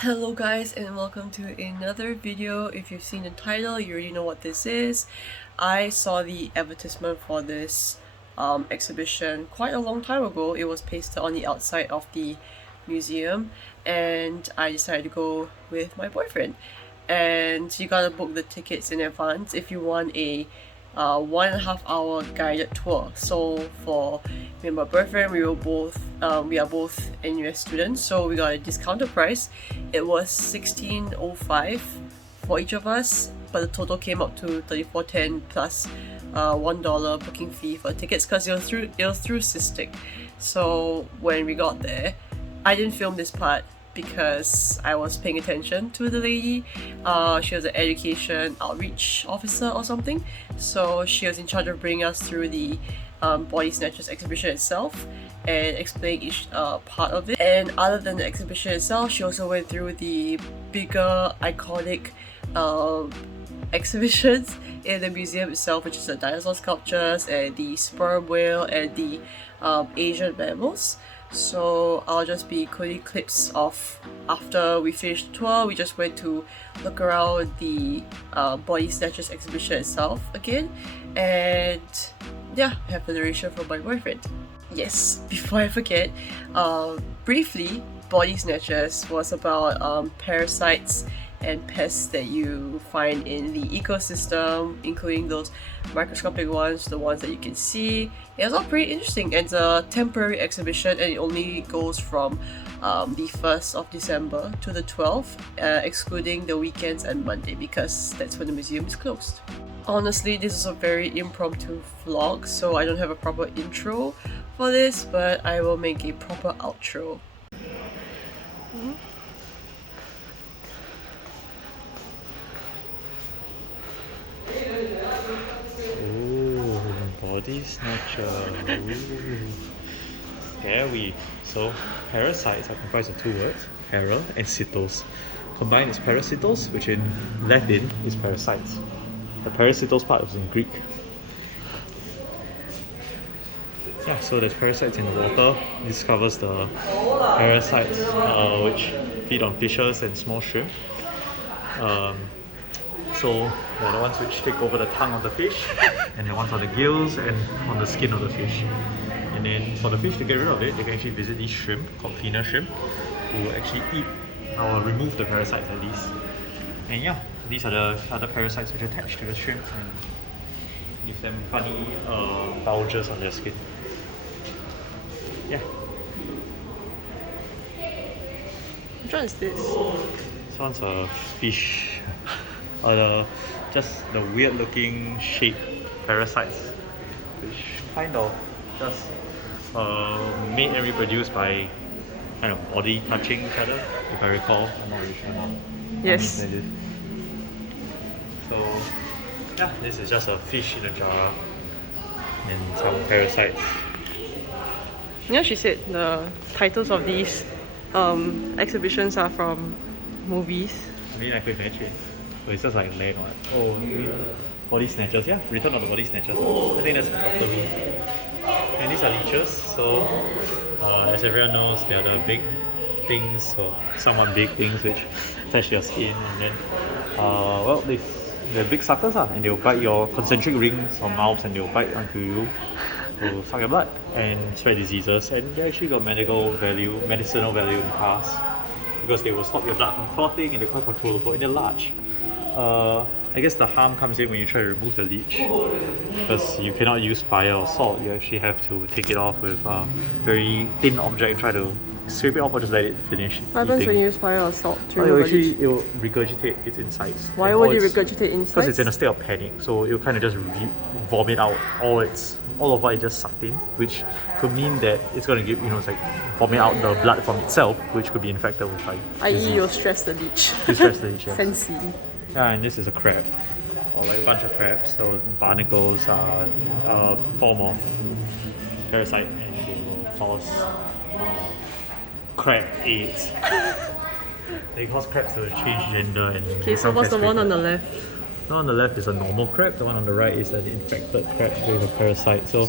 Hello guys and welcome to another video. If you've seen the title, you already know what this is. I saw the advertisement for this exhibition quite a long time ago. It was pasted on the outside of the museum and I decided to go with my boyfriend. And you gotta book the tickets in advance if you want a 1.5 hour guided tour. So for me and my boyfriend, we are both NUS students, so we got a discounted price. It was $16.05 for each of us, but the total came up to $34.10 plus $1 booking fee for tickets because it was through Cystic. So when we got there, I didn't film this part because I was paying attention to the lady. She was an education outreach officer or something, so she was in charge of bringing us through the Body Snatchers exhibition itself and explain each part of it. And other than the exhibition itself, she also went through the bigger iconic exhibitions in the museum itself, which is the dinosaur sculptures and the sperm whale and the Asian mammals. So I'll just be including clips of after we finished the tour. We just went to look around the Body Snatchers exhibition itself again, and yeah, have the narration from my boyfriend. Yes, before I forget, briefly, Body Snatchers was about parasites and pests that you find in the ecosystem, including those microscopic ones, the ones that you can see. It's all pretty interesting. It's a temporary exhibition and it only goes from the 1st of December to the 12th, excluding the weekends and Monday because that's when the museum is closed. Honestly, this is a very impromptu vlog, so I don't have a proper intro for this, but I will make a proper outro. Ooh, body snatcher. Ooh. Scary. So, parasites are comprised of two words, para and cytos. Combined is parasitos, which in Latin is parasites. The parasitos part is in Greek. Yeah, so there's parasites in the water. This covers the parasites which feed on fishes and small shrimp. So they're the ones which take over the tongue of the fish, and the ones on the gills and on the skin of the fish. And then for the fish to get rid of it, they can actually visit these shrimp called finna shrimp, who actually eat or remove the parasites at least. And yeah, these are the other parasites which attach to the shrimp and give them funny bulges on their skin. Yeah. Which one is this? This one's a fish. Just the weird looking shaped parasites, which kind of just made and reproduced by kind of body touching each other, if I recall. I'm not really sure. Yes. So yeah, this is just a fish in a jar and some parasites. You know, she said the titles of these exhibitions are from movies. I mean, I could imagine. So it's just like land one. Oh, Body Snatchers, yeah, Return of the Body Snatchers. I think that's Dr. Who. And these are leeches, so as everyone knows, they are the big things, or somewhat big things which attach to your skin, and then, well, they're big suckers, and they'll bite your concentric rings or mouths, and they'll bite onto you to suck your blood and spread diseases. And they actually got medicinal value in the past because they will stop your blood from clotting and they're quite controllable and they're large. I guess the harm comes in when you try to remove the leech, because you cannot use fire or salt. You actually have to take it off with a very thin object and try to scrape it off or just let it finish. What happens when you use fire or salt to Well, remove a leech? it will regurgitate its insides. Why would it regurgitate insides? Because it's in a state of panic, so it'll kind of just vomit out all of what it just sucked in, which could mean that it's going to give, it's like vomit out the blood from itself, which could be infected with like i.e. you'll stress the leech. You stress the leech, yeah. Fancy. Yeah, and this is a crab, or like a bunch of crabs. So barnacles are a form of parasite, and they will cause crab AIDS. They cause crabs to change gender and Okay, so what's the one on the left? The one on the left is a normal crab. The one on the right is an infected crab with a parasite. So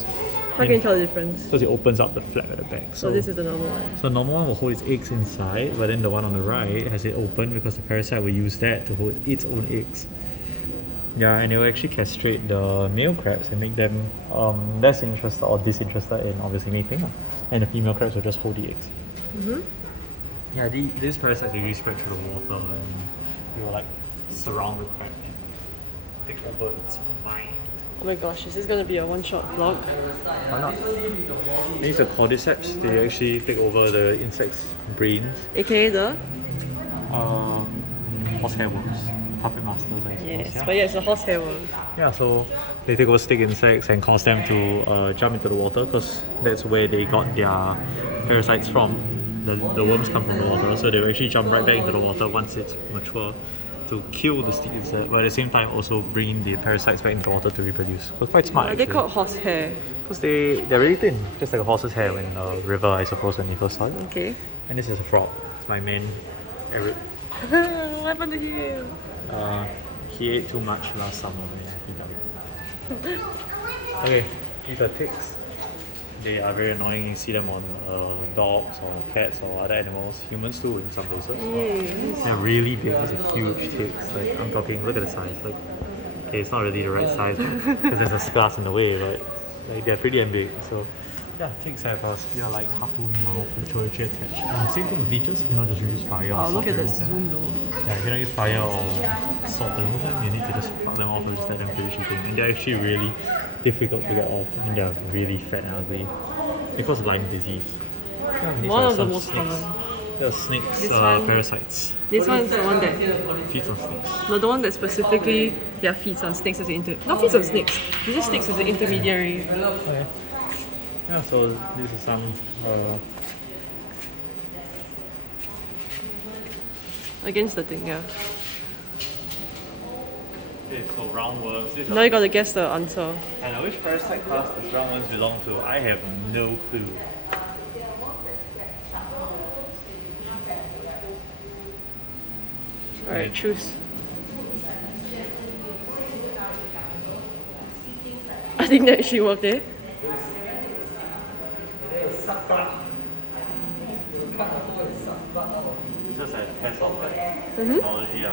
How can you tell the difference? Because it opens up the flap at the back. So this is the normal one. So the normal one will hold its eggs inside, but then the one on the right has it open because the parasite will use that to hold its own eggs. Yeah, and it will actually castrate the male crabs and make them less interested or disinterested in obviously mating. And the female crabs will just hold the eggs. Yeah, these parasites usually spread through the water and they will like surround the crab and take over its mind. Oh my gosh, is this going to be a one-shot vlog? Why not? These are Cordyceps. They actually take over the insect's brains. AKA the? Horsehair worms. Puppet masters, I suppose. Yes, yeah? but yeah, it's a horsehair worm. Yeah, so they take over stick insects and cause them to jump into the water because that's where they got their parasites from. The worms come from the water, so they will actually jump right back into the water once it's mature to kill the stick insect, but at the same time also bring the parasites back into the water to reproduce. So quite smart. Are they called horsehair? Because they're really thin, just like a horse's hair in the river, I suppose, when you first saw it. Okay. And this is a frog. It's my man, Eric. What happened to him? He ate too much last summer and he died. Okay, these are ticks. They are very annoying. You see them on dogs or cats or other animals. Humans too in some places. They're really big. These are huge ticks. Like I'm talking, look at the size. Like, okay, it's not really the right size because there's a glass in the way, but like they're pretty big. So yeah, ticks have like harpoon mouth which will actually attach. And same thing with leeches. You cannot just use fire or Oh, salt look at to the remove them. zoom though. Yeah, you cannot use fire or salt to remove them. You need to just pluck them off or just let them finish eating. And they're actually really difficult to get off. And they're really fat and ugly because of Lyme disease. Yeah, these One are of the some most snakes. common. They're snakes, This one- parasites. This one is the one that, Feeds on snakes. no, the one that specifically, yeah, feeds on snakes as an not feeds on snakes, it just snakes as an intermediary. Okay. Yeah, so this is some Against the thing, yeah. okay, so roundworms. These Now you gotta guess the answer. and which parasite class does roundworms belong to? I have no clue. Alright, choose. I think that she worked there. It's just a test of technology.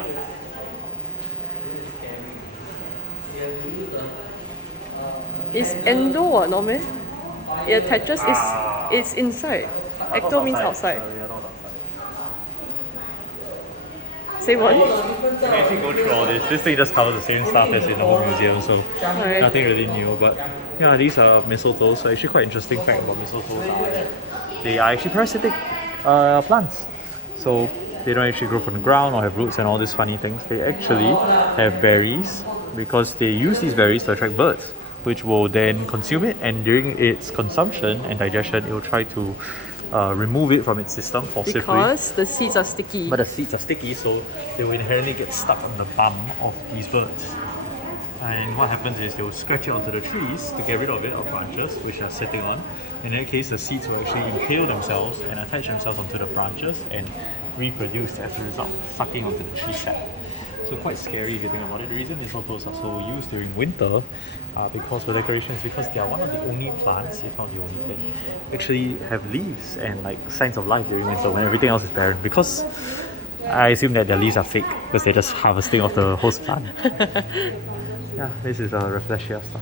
It's endo or not meh? It attaches, it's inside. Ecto means outside. Yeah, not outside. Same one? You can actually go through all this. This thing just covers the same stuff as in the whole museum, so Alright. nothing really new. But yeah, these are mistletoes. So actually, quite interesting fact about mistletoes are that they are actually parasitic plants. So they don't actually grow from the ground or have roots and all these funny things. They actually have berries because they use these berries to attract birds, which will then consume it, and during its consumption and digestion, it will try to remove it from its system forcibly. Because the seeds are sticky. But the seeds are sticky, so they will inherently get stuck on the bum of these birds. And what happens is they will scratch it onto the trees to get rid of it, or branches which are sitting on. In that case, the seeds will actually impale themselves and attach themselves onto the branches and reproduce as a result, sucking onto the tree sap. So quite scary if you think about it. The reason mistletoes are so used during winter because for decorations, because they are one of the only plants, if not the only thing, actually have leaves and like signs of life during winter when everything else is barren. Because I assume that their leaves are fake because they're just harvesting off the host plant. Yeah, this is Rafflesia stuff.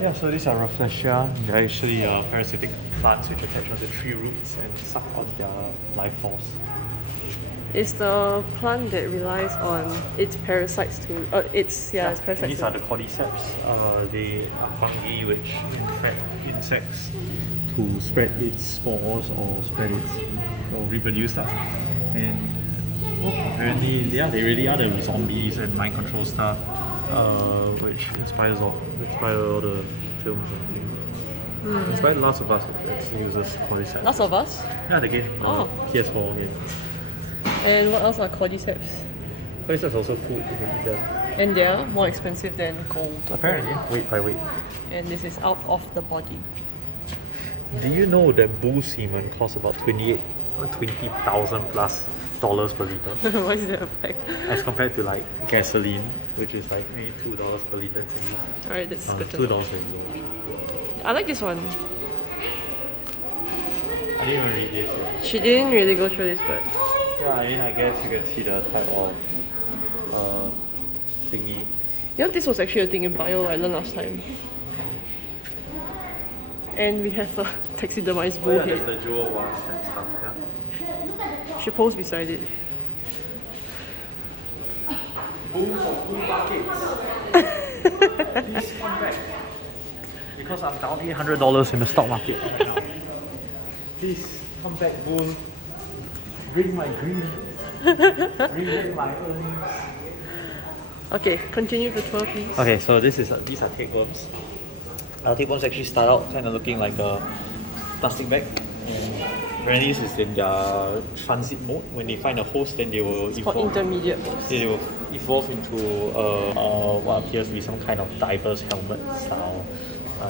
Yeah, so these are Rafflesia. They're actually parasitic plants which attach onto tree roots and suck on their life force. It's the plant that relies on its parasites to, its parasites. These are the Cordyceps. They are fungi which infect insects to spread its spores or spread its or reproduce stuff. And apparently, yeah, they really are the zombies and mind control stuff, which inspire all the films and things. Inspired The Last of Us. It uses Cordyceps. Last of Us? Yeah, the game. PS4 game. And what else are cordyceps? Cordyceps is also food. You can eat them. And they're more expensive than gold. Apparently, weight by weight. And this is out of the body. Do you know that bull semen costs about 20,000 plus dollars per liter, Why is that a fact? as compared to like gasoline, which is like maybe $2 per liter in Singapore. Alright, that's good to $2 know. per liter. I like this one. I didn't even read this yet. She didn't really go through this, but Yeah, I mean, I guess you can see the type of thingy. you know, this was actually a thing in bio I learned last time. And we have a taxidermized bull Yeah, head. there's the jewel wasp and stuff. Yeah. She posed beside it. Bull for full buckets. Please come back. Because I'm down $800 in the stock market right now. Please come back, bull. Bring my green. Bring back my earnings. Okay, continue the tour, please. Okay, so these are tapeworms. Tapeworms actually start out kind of looking like a plastic bag. Apparently, this is in their transit mode. When they find a host, then they will It's called intermediate host. They will evolve into what appears to be some kind of diver's helmet style.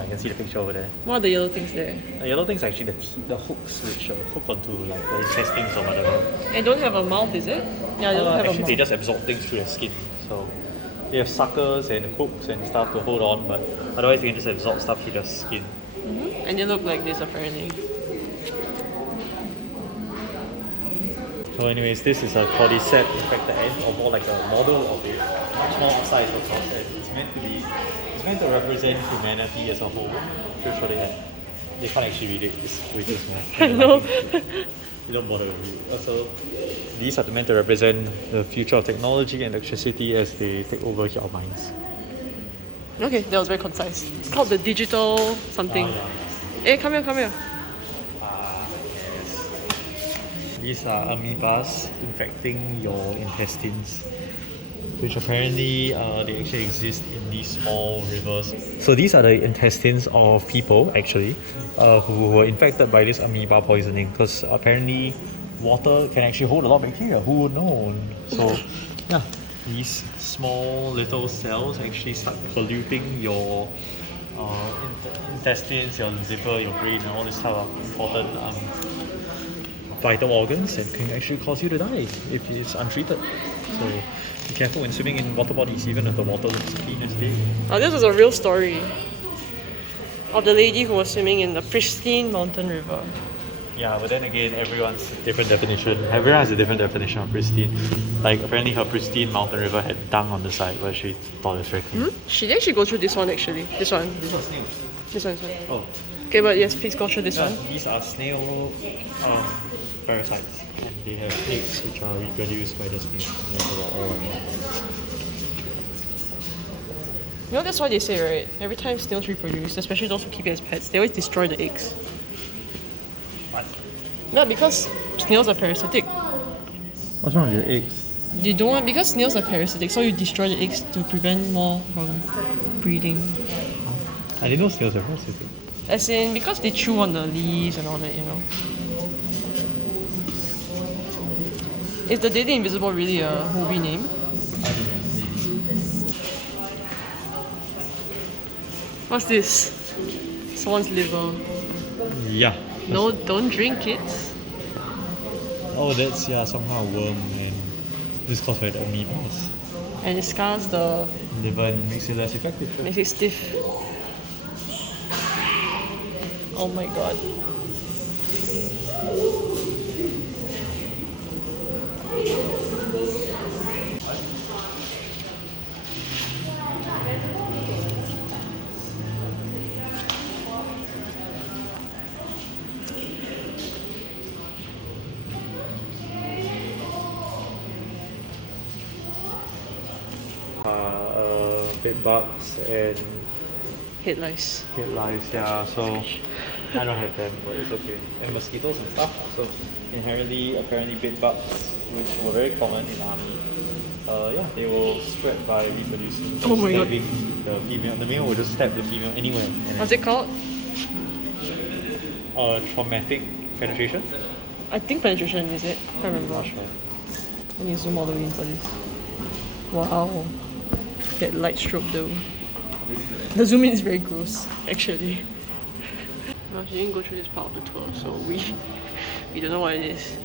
You can see the picture over there. What are the yellow things there? The yellow things are actually the hooks which hook onto like the intestines or whatever. They don't have a mouth, is it? Yeah, they don't have a Actually, mouth. they just absorb things through their skin. So they have suckers and hooks and stuff to hold on, but otherwise they can just absorb stuff through their skin. And they look like this apparently. So anyways, this is a Cordyceps infected ant, or more like a model of it, much more size of course, and it's meant to represent humanity as a whole. Should show they can't actually read it, it's way too small. I know. You don't bother with it. So these are meant to represent the future of technology and electricity as they take over our minds. Okay, that was very concise. It's called the digital something. Yeah. Hey, come here, come here. Yes. These are amoebas infecting your intestines, which apparently they actually exist in these small rivers. So these are the intestines of people actually who were infected by this amoeba poisoning, because apparently water can actually hold a lot of bacteria. Who would know? So yeah, these small little cells actually start polluting your intestines, your liver, your brain, and all this type of important vital organs, and can actually cause you to die if it's untreated. So be careful when swimming in water bodies, even if the water looks clean as day. Oh, this is a real story of the lady who was swimming in the pristine mountain river. Yeah, but then again, everyone's different definition. Everyone has a different definition of pristine. Like apparently her pristine mountain river had dung on the side, but she thought it was very clean. She didn't actually go through this one actually. This one. These are snails. This one. Oh, Okay, but yes, please go through this one. these are snail parasites, and they have eggs which are reproduced by the snail. And that's about all I know. You know, that's why they say, right? Every time snails reproduce, especially those who keep it as pets, they always destroy the eggs. What? No, because snails are parasitic. What's wrong with your eggs? You don't want, because snails are parasitic, so you destroy the eggs to prevent more from breeding. I didn't know snails are parasitic. As in, because they chew on the leaves and all that, you know. Is the Daily Invisible really a movie name? What's this? Someone's liver. Yeah. No, don't drink it. Oh, that's some kind of worm, and this is caused by the amoebas. And it scars the, Liver and makes it less effective. makes it stiff. Oh my god. Bed bugs and Head lice. head lice, yeah, so I don't have them, but it's okay. And mosquitoes and stuff. So inherently, apparently bed bugs, which were very common in army, they will spread by reproducing. Oh my god. Stabbing the female. The male will just stab the female anywhere. And What's it called? traumatic penetration? I think penetration, is it? I can't remember. Not sure. Let me zoom all the way in for this. Wow. That light stroke though. The zoom in is very gross, actually. Well, she didn't go through this part of the tour, so we don't know what it is.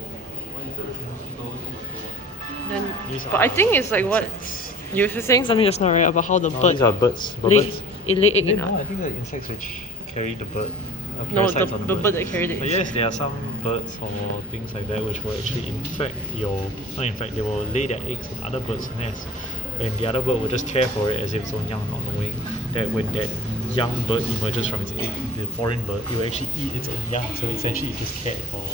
these But are I think it's like what insects. you were saying something just now, right? About how the No, bird these are birds. But lay, birds. it lay egg in. No, I think the insects which carry the bird. No, Parasites on the bird that carried it. But yes, there are some birds or things like that which will actually infect your. Not infect, they will lay their eggs in other birds' nests. And the other bird will just care for it as if it's own young, not knowing that when that young bird emerges from its egg, the foreign bird, it will actually eat its own young. So essentially, it just cared for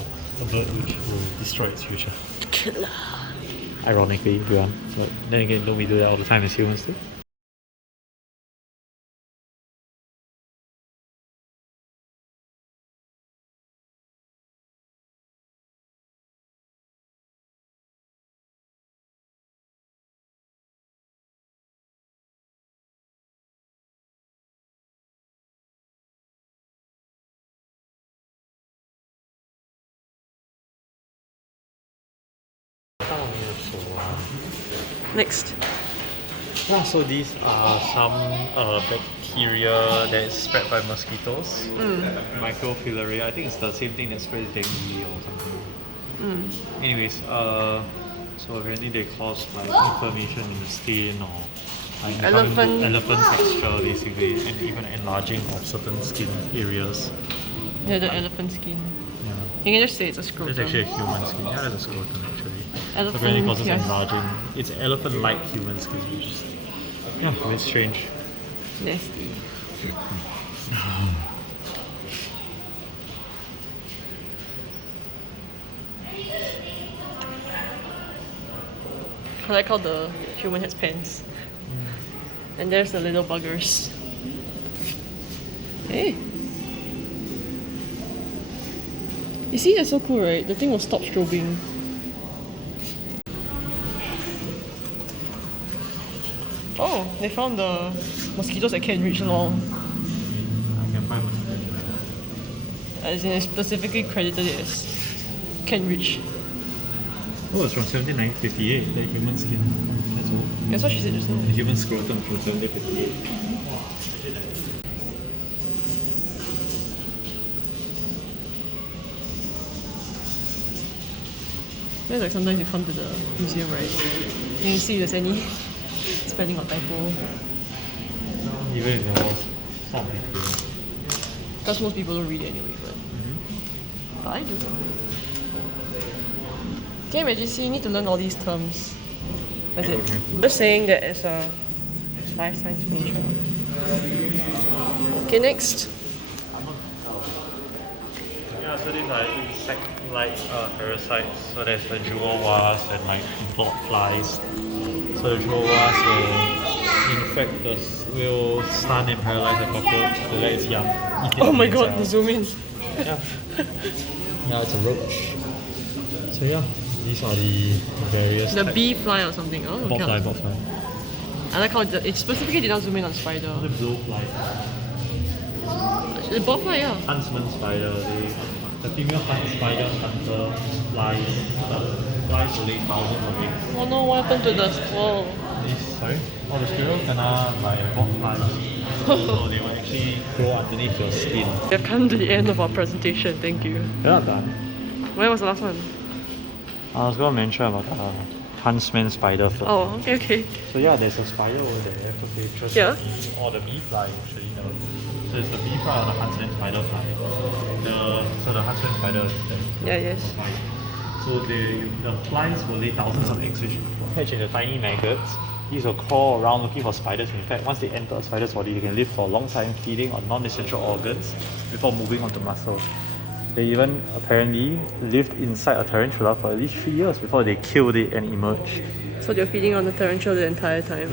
a bird which will destroy its future. Killer. Ironically, everyone. But then again, don't we do that all the time as humans too? Next. So these are some bacteria that is spread by mosquitoes. Microfilariae. I think it's the same thing that spreads dengue or something. Anyways, so apparently they cause like inflammation in the skin or like elephant texture basically, and even enlarging of certain skin areas. Yeah, the elephant skin. Yeah. You can just say it's a scrotum. It's actually a human skin. Yeah, it's a scrotum actually. Elephant, Apparently causes yes. enlarging. It's elephant-like human skin. Which is, yeah, a bit strange. Nasty. I like how the human has pants. And there's the little buggers. Hey! You see, that's so cool, right? The thing will stop strobing. Oh, they found the mosquitoes that can reach long. I can find mosquitoes. As in, they specifically credited it as can reach. Oh, it's from 1758, the human skin. That's all. That's what she said just now. The human scrotum from 1758. It's like sometimes you come to the museum, right? And you see if there's any spelling or typo. Even if there was, it's not big deal. Because most people don't read it anyway, but I do. Can you imagine? See, you need to learn all these terms. That's it. Just saying that as a life science major. Okay, next. Yeah, so these are insect-like parasites. So there's the jewel wasp and like block flies. So the jewel wasp will infect will stun and paralyze the cockroach so that it's young. Eat it Oh my inside. god, the zoom in. Yeah. Yeah, it's a roach. So yeah, these are the various The types. bee fly or something. Oh, okay. Botfly. I like how it specifically did not zoom in on spider. The blowfly. The botfly, yeah. Huntsman spider. The female spider hunter flies. The flies will lay thousands of eggs. Oh no, what happened to the squirrel? The squirrel kena by botflies. So they will actually go underneath your skin. We have come to the end of our presentation, thank you. We're not done. Where was the last one? I was going to mention about the huntsman spider first. Oh, okay. So yeah, there's a spider over there. Okay, just Yeah. or the bee fly actually. So it's the bee fly or the huntsman spider fly. So the huntsman spider. Yeah, yes. So the flies will lay thousands of eggs which hatch into tiny maggots. These will crawl around looking for spiders. In fact, once they enter a spider's body, they can live for a long time feeding on non-essential organs before moving on to muscles. They even apparently lived inside a tarantula for at least 3 years before they killed it and emerged. So they're feeding on the tarantula the entire time.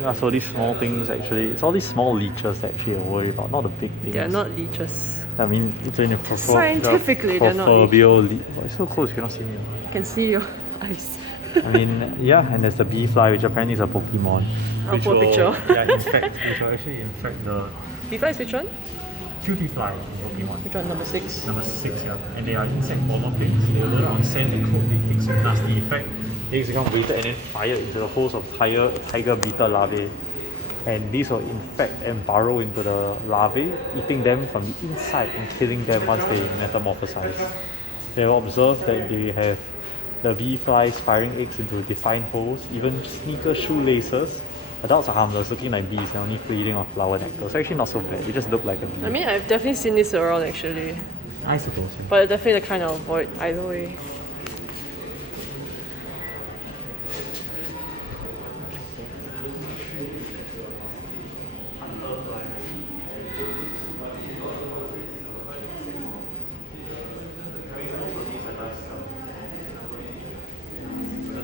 Yeah, so these small things actually, it's all these small leeches that actually I worry about, not the big things. They're not leeches. I mean, it's in the Scientifically, they're not proverbial it's so close, you cannot see me. I can see your eyes. I mean, yeah, and there's the bee fly, which apparently is a Pokemon. I'll put a picture. Which will actually infect the Bee fly is which one? cutie fly Pokemon. Which one? Number 6. Number 6, yeah. And they are insect-borne pigs. They load on sand and coat the eggs with nasty effect. The eggs become weighted and then fired into the host of tiger beetle larvae. And these will infect and burrow into the larvae, eating them from the inside and killing them once they metamorphosize. They will observe that they have The bee flies firing eggs into defined holes, even sneaker shoelaces. Adults are harmless, looking like bees and only feeding on flower nectar. It's actually not so bad, you just look like a bee. I mean, I've definitely seen this around actually. I suppose. But definitely the kind of avoid either way.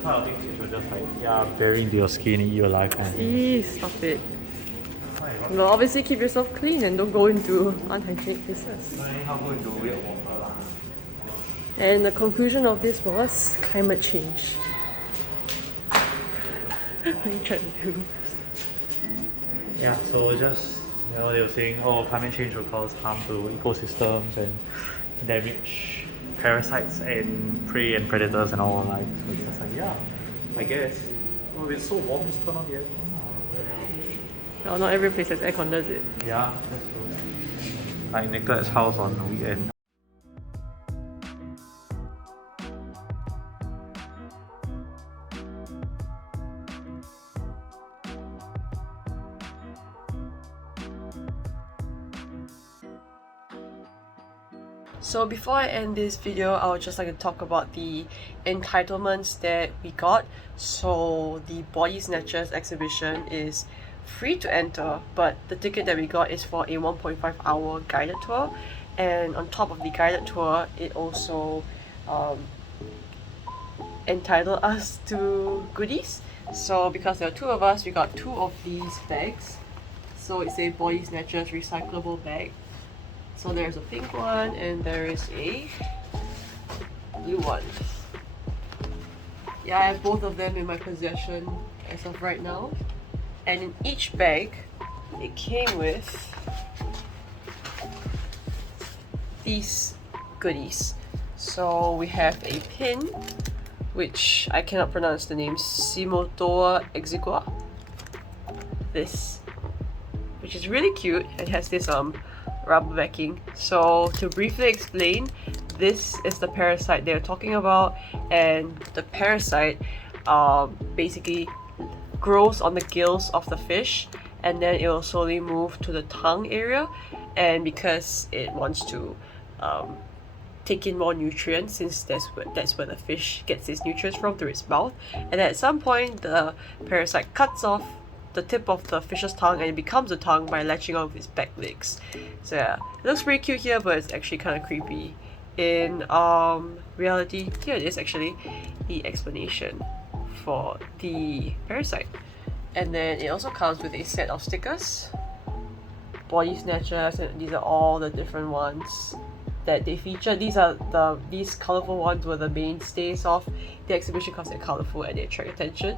Kind of things which will just like, bury into your skin and eat you alive kind of thing. Eee, stop it. Well, obviously keep yourself clean and don't go into unhygienic places. And the conclusion of this was climate change. What are you trying to do? Yeah, so just, they were saying, climate change will cause harm to ecosystems and damage parasites and prey and predators and all alike. So it's just like, I guess. Well, it's so warm, just turn on the aircon now. Well, not every place has aircon, does it? Yeah, that's true. Like Nicolette's house on the weekend. So before I end this video, I would just like to talk about the entitlements that we got. So the Body Snatchers exhibition is free to enter, but the ticket that we got is for a 1.5-hour guided tour. And on top of the guided tour, it also entitled us to goodies. So because there are two of us, we got two of these bags. So it's a Body Snatchers recyclable bag. So there's a pink one and there is a blue one. Yeah, I have both of them in my possession as of right now. And in each bag, it came with these goodies. So we have a pin, which I cannot pronounce the name, Simotoa exigua. This, which is really cute. It has this rubber backing. So to briefly explain, this is the parasite they're talking about, and the parasite basically grows on the gills of the fish, and then it will slowly move to the tongue area, and because it wants to take in more nutrients, since that's where the fish gets its nutrients from, through its mouth, and at some point the parasite cuts off the tip of the fish's tongue and it becomes a tongue by latching on with its back legs. So yeah, it looks pretty cute here, but it's actually kind of creepy. In reality, here it is actually the explanation for the parasite. And then it also comes with a set of stickers, Body Snatchers, and these are all the different ones that they feature. These colorful ones were the mainstays of the exhibition because they're colorful and they attract attention.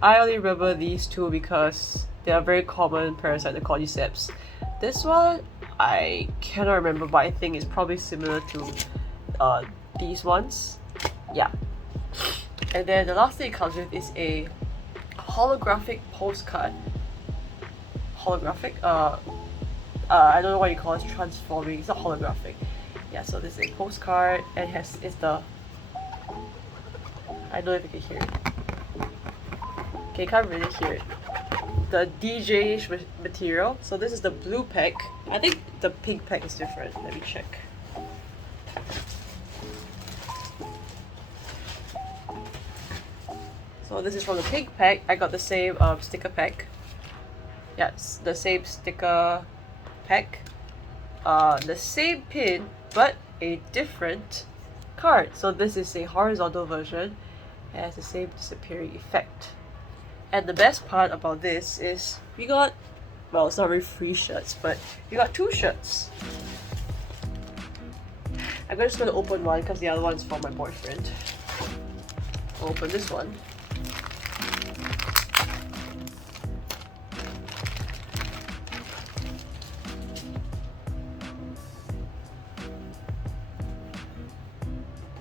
I only remember these two because they are very common parasite, the Cordyceps. This one I cannot remember, but I think it's probably similar to these ones. Yeah. And then the last thing it comes with is a holographic postcard. Holographic? I don't know what you call it, it's transforming, it's not holographic. Yeah, so this is a postcard and it's the, I don't know if you can hear it. Okay, can't really hear it. The DJ-ish material. So this is the blue pack. I think the pink pack is different. Let me check. So this is from the pink pack. I got the same sticker pack. Yes, the same sticker pack. The same pin, but a different card. So this is a horizontal version. It has the same disappearing effect. And the best part about this is we got, well, it's not really free shirts, but we got two shirts. I'm just gonna open one because the other one's for my boyfriend. I'll open this one.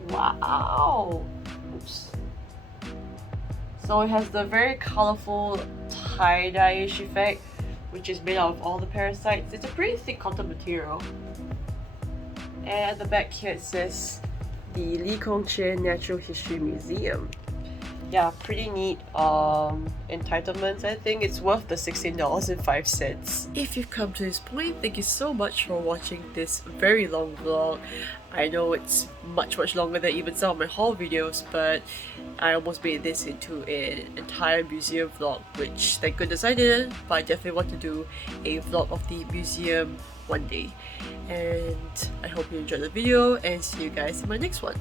Wow! Oops. So it has the very colorful tie-dye-ish effect, which is made out of all the parasites. It's a pretty thick cotton material. And at the back here it says the Chian Natural History Museum. Yeah, pretty neat. Entitlements, I think it's worth the $16.05. If you've come to this point, thank you so much for watching this very long vlog. I know it's much longer than even some of my haul videos, but I almost made this into an entire museum vlog, which thank goodness I didn't, but I definitely want to do a vlog of the museum one day. And I hope you enjoyed the video, and see you guys in my next one.